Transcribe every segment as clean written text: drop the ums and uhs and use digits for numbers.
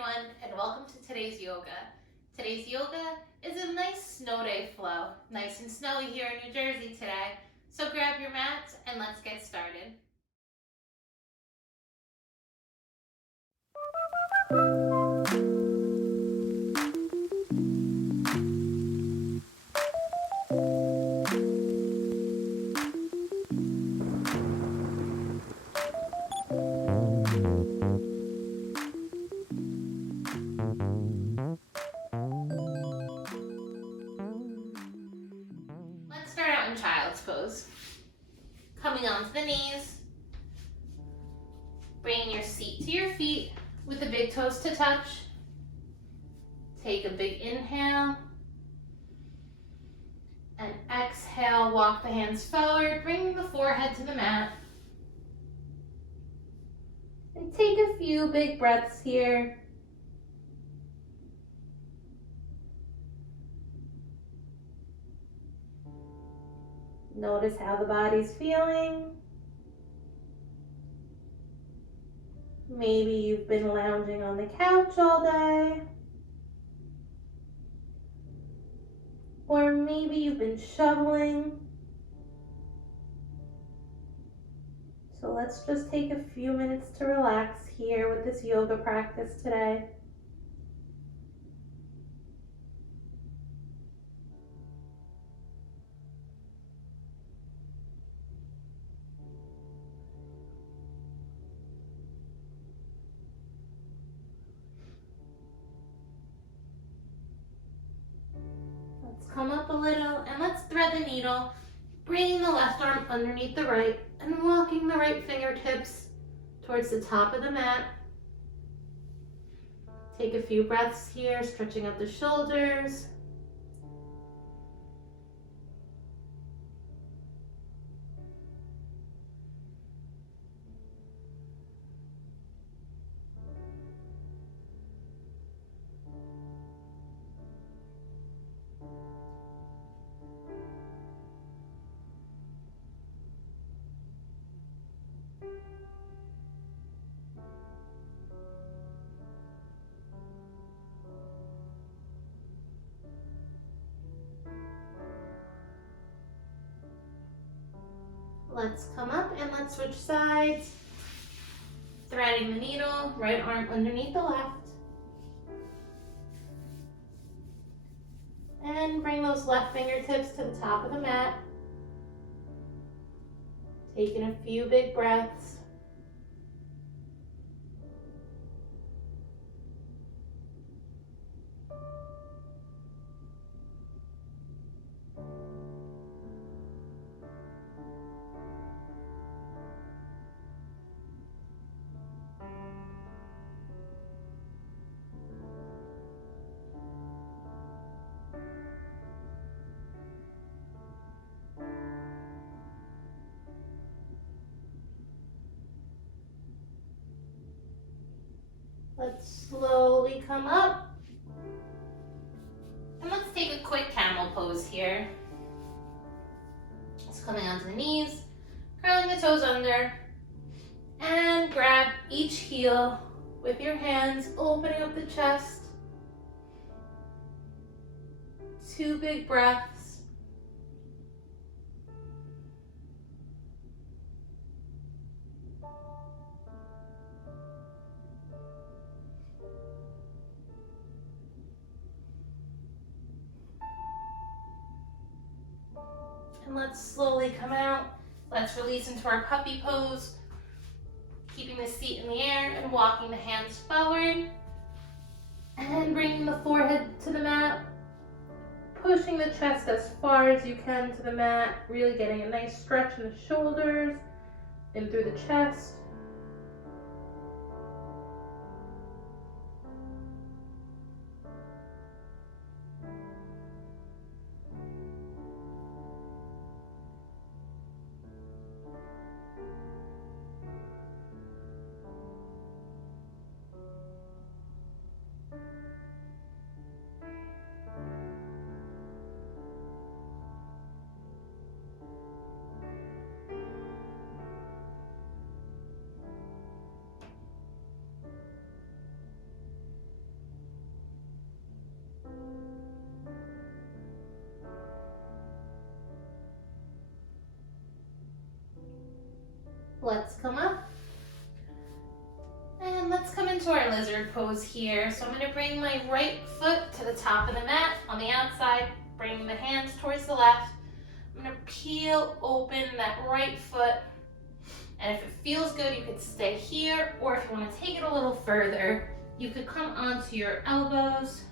everyone, and welcome to today's yoga. Today's yoga is a nice snow day flow. Nice and snowy here in New Jersey today. So grab your mats and let's get started. Let's start out in child's pose. Coming onto the knees. Bringing your seat to your feet with the big toes to touch. Take a big inhale. And exhale, walk the hands forward, bring the forehead to the mat. And take a few big breaths here. Notice how the body's feeling. Maybe you've been lounging on the couch all day. Or maybe you've been shoveling. So let's just take a few minutes to relax here with this yoga practice today. Let's come up a little and let's thread the needle, bringing the left arm underneath the right and walking the right fingertips towards the top of the mat. Take a few breaths here, stretching out the shoulders. Let's come up and let's switch sides. Threading the needle, right arm underneath the left. And bring those left fingertips to the top of the mat. Taking a few big breaths. Let's slowly come up. And let's take a quick camel pose here. Just coming onto the knees, curling the toes under, and grab each heel with your hands, opening up the chest. 2 big breaths. And let's slowly come out. Let's release into our puppy pose. Keeping the seat in the air and walking the hands forward. And bringing the forehead to the mat. Pushing the chest as far as you can to the mat. Really getting a nice stretch in the shoulders and through the chest. lizard pose here. So I'm going to bring my right foot to the top of the mat on the outside, bring the hands towards the left. I'm going to peel open that right foot. And if it feels good, you could stay here, or if you want to take it a little further, you could come onto your elbows.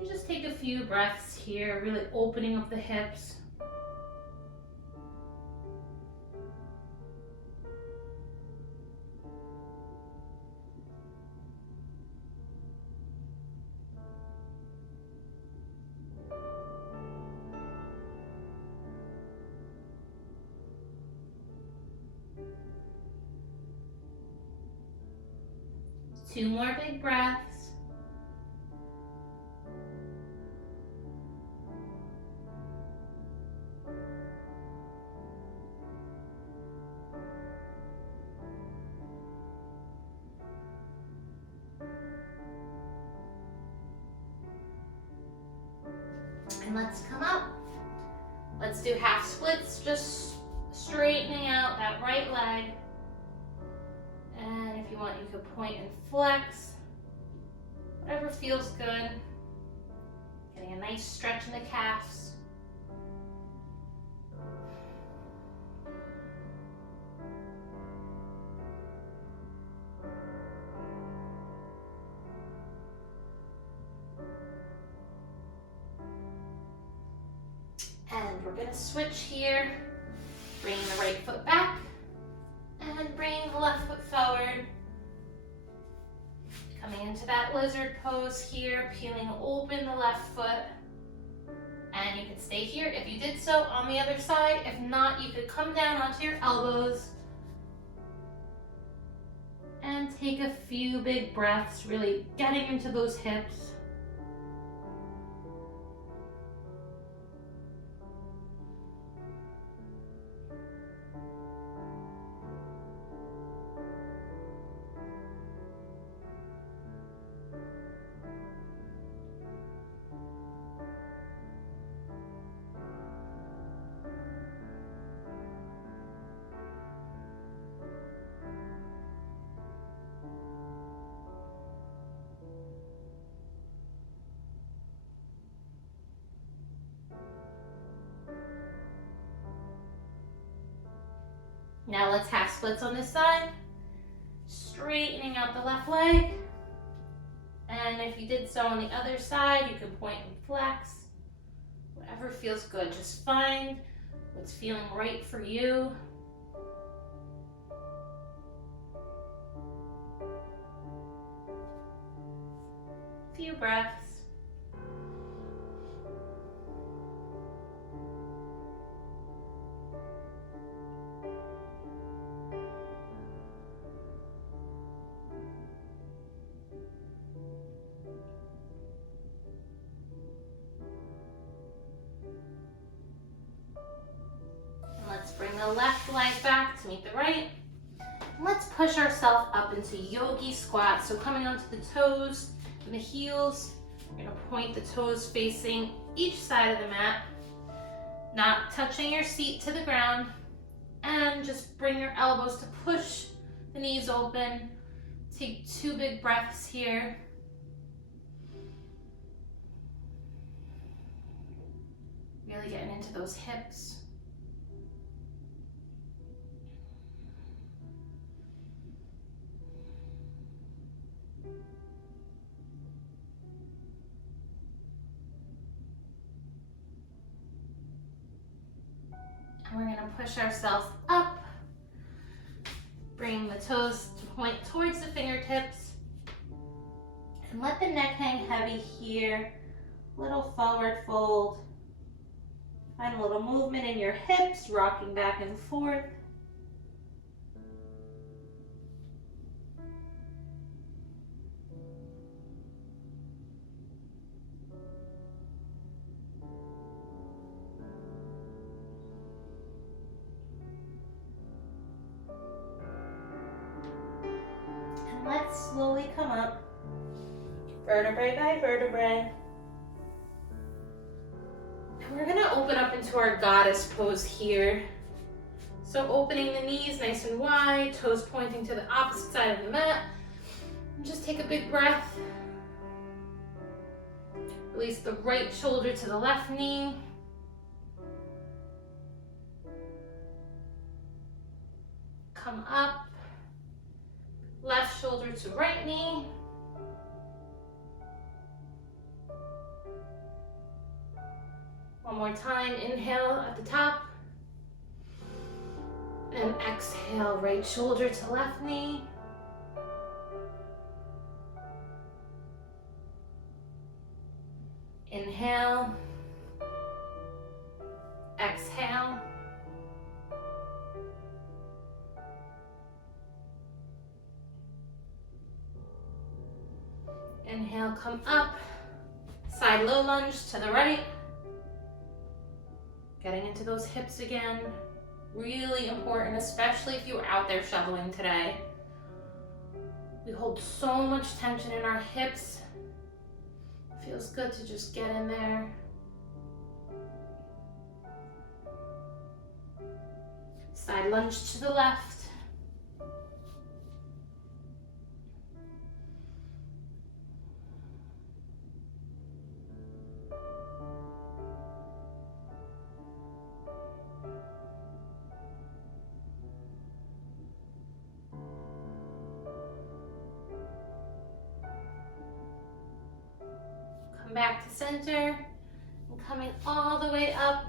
You just take a few breaths here, really opening up the hips. Two more big breaths. And let's come up. Let's do half splits, just straightening out that right leg. And if you want, you could point and flex. Whatever feels good. Getting a nice stretch in the calves. And we're going to switch here. Bringing the right foot back. And bringing the left foot forward. Coming into that lizard pose here, peeling open the left foot. And you can stay here if you did so on the other side. If not, you could come down onto your elbows. And take a few big breaths, really getting into those hips. Now let's half splits on this side. Straightening out the left leg. And if you did so on the other side, you can point and flex. Whatever feels good, just find what's feeling right for you. Few breaths. Bring the left leg back to meet the right. And let's push ourselves up into yogi squat. So coming onto the toes and the heels, you're gonna point the toes facing each side of the mat, not touching your seat to the ground, and just bring your elbows to push the knees open. Take two big breaths here. Really getting into those hips. And we're going to push ourselves up. Bring the toes to point towards the fingertips. And let the neck hang heavy here. Little forward fold. Find a little movement in your hips, rocking back and forth. Let's slowly come up, vertebrae by vertebrae. And we're gonna open up into our goddess pose here. So opening the knees nice and wide, toes pointing to the opposite side of the mat. And just take a big breath. Release the right shoulder to the left knee. Come up. Left shoulder to right knee. One more time, inhale at the top. And exhale, right shoulder to left knee. Inhale. Exhale. Inhale, come up. Side low lunge to the right. Getting into those hips again. Really important, especially if you were out there shoveling today. We hold so much tension in our hips. Feels good to just get in there. Side lunge to the left. Come back to center and coming all the way up.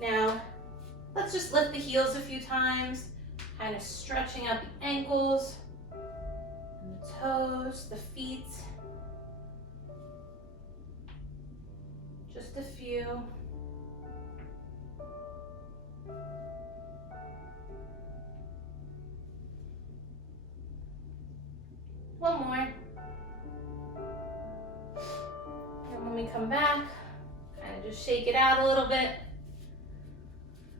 Now, let's just lift the heels a few times, kind of stretching out the ankles, and the toes, the feet. Just a few. One more. And when we come back, kind of just shake it out a little bit.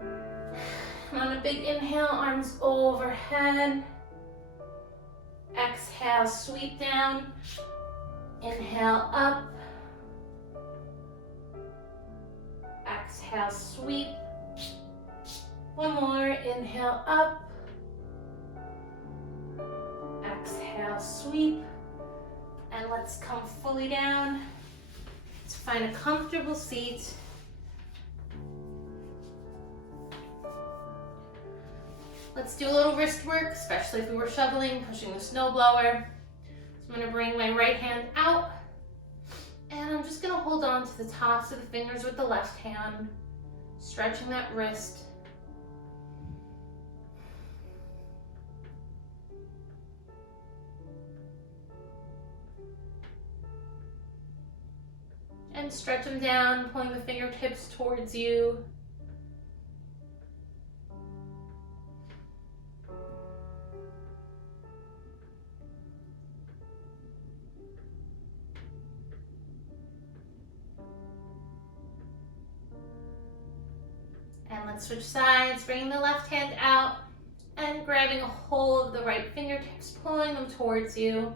And on a big inhale, arms overhead. Exhale, sweep down. Inhale, up. Exhale, sweep. One more, inhale, up. Exhale, sweep. And let's come fully down. Let's find a comfortable seat. Let's do a little wrist work, especially if we were shoveling, pushing the snowblower. So I'm gonna bring my right hand out, and I'm just gonna hold on to the tops of the fingers with the left hand, stretching that wrist. And stretch them down, pulling the fingertips towards you. And let's switch sides, bringing the left hand out and grabbing a hold of the right fingertips, pulling them towards you.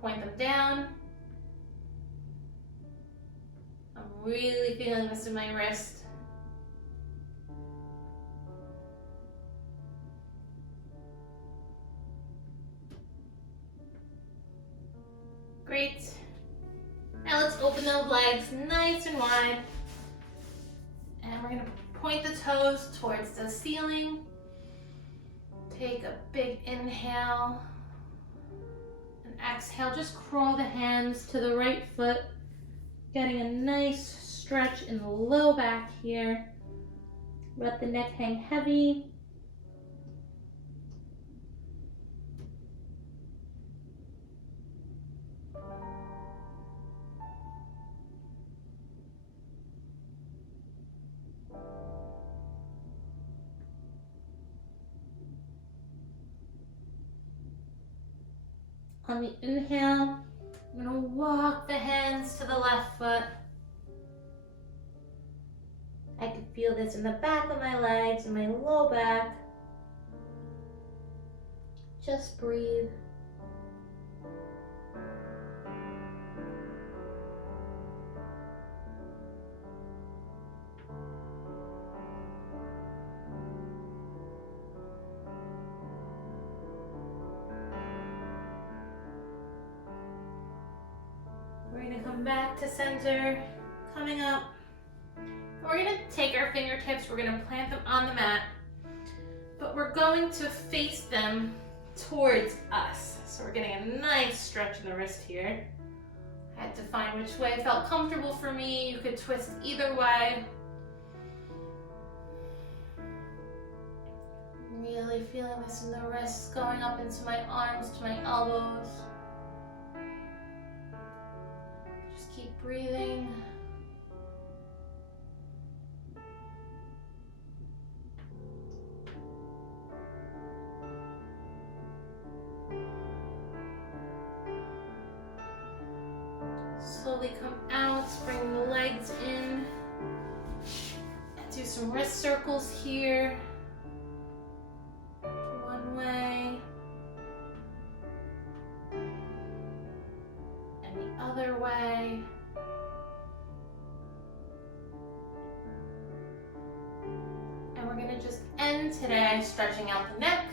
Point them down. I'm really feeling this in my wrist. Great. Now let's open those legs nice and wide. And we're going to point the toes towards the ceiling. Take a big inhale. And exhale, just crawl the hands to the right foot. Getting a nice stretch in the low back here. Let the neck hang heavy. On the inhale, I'm going to walk the hands to the left foot. I can feel this in the back of my legs and my low back. Just breathe. We're going to come back to center, coming up. We're going to take our fingertips, we're going to plant them on the mat, but we're going to face them towards us. So we're getting a nice stretch in the wrist here. I had to find which way felt comfortable for me. You could twist either way. Really feeling this in the wrists, going up into my arms, to my elbows. Just keep breathing. Slowly come out, bring the legs in. And do some wrist circles here. One way. And the other way. And we're going to just end today stretching out the neck.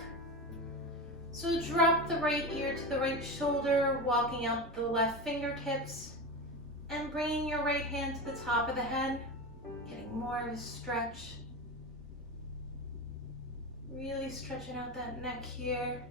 So drop the right ear to the right shoulder, walking out the left fingertips, and bringing your right hand to the top of the head, getting more of a stretch. Really stretching out that neck here.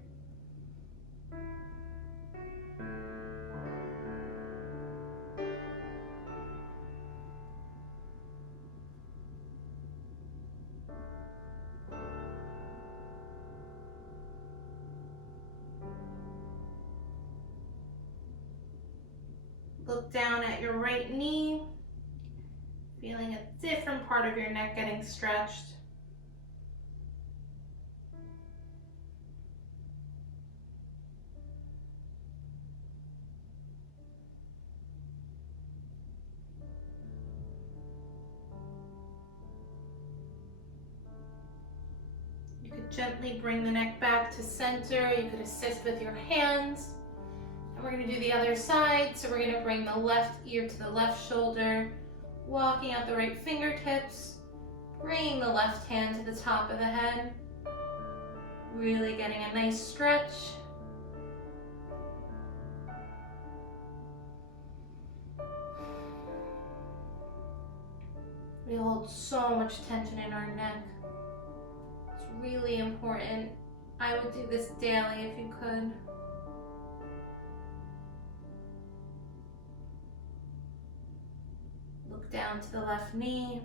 Look down at your right knee, feeling a different part of your neck getting stretched. You could gently bring the neck back to center. You could assist with your hands. We're going to do the other side, so we're going to bring the left ear to the left shoulder, walking out the right fingertips, bringing the left hand to the top of the head, really getting a nice stretch. We hold so much tension in our neck. It's really important. I would do this daily if you could. Look down to the left knee.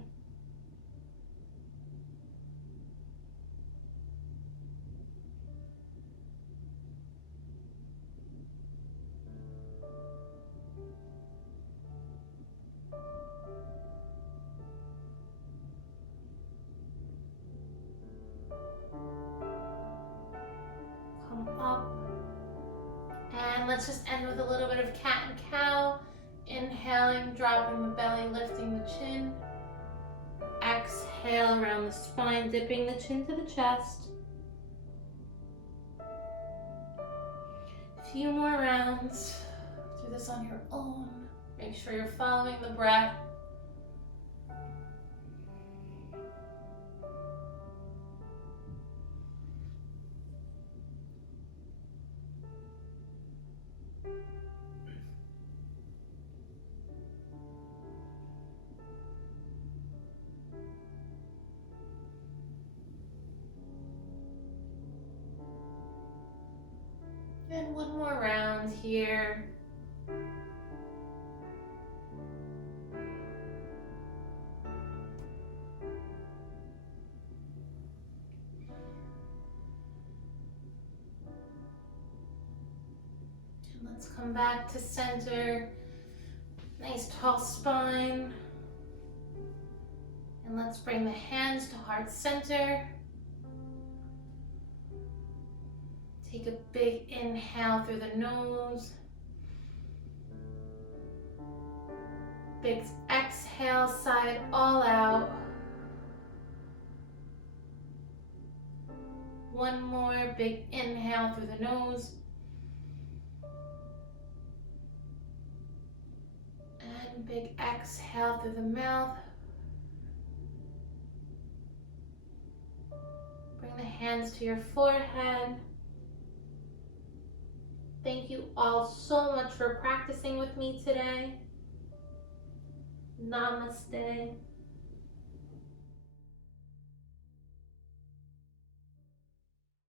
Come up. And let's just end with a little bit of cat and cow. Inhaling, dropping the belly, lifting the chin. Exhale around the spine, dipping the chin to the chest. A few more rounds. Do this on your own. Make sure you're following the breath. And one more round here. And let's come back to center. Nice tall spine. And let's bring the hands to heart center. Take a big inhale through the nose. Big exhale, sigh it all out. One one more big inhale through the nose. And big exhale through the mouth. Bring the hands to your forehead. Thank you all so much for practicing with me today. Namaste.